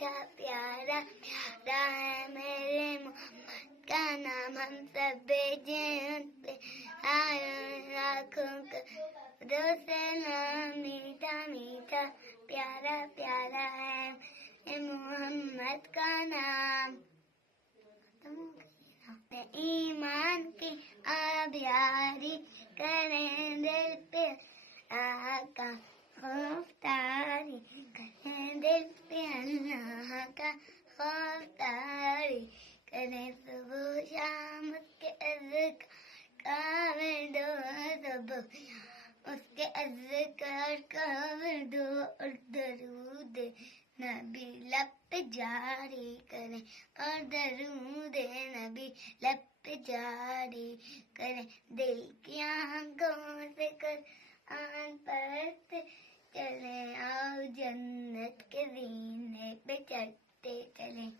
میٹھا پیارا پیارا ہے میرے محمد کا نام، ہم سب بھیجے ان پہ لاکھوں کروڑوں سلام، میٹھا میٹھا پیارا پیارا ہے محمد کا نام۔ ایمان کی آبیاری کریں دل پہ اللہ کا خوف تاری، کریں دل پہ اللہ کا خوف تاری، کریں صبح شام اس کے اذکار کا ورد صبح اس کے اذکار کا ورد اور درود نبی لب پہ جاری کریں، اور درود نبی لب پہ جاری کریں، دل کی آنکھوں سے قرآن پڑھتے چلیں، آؤ جنت کے زینے پہ چڑھتے چلیں۔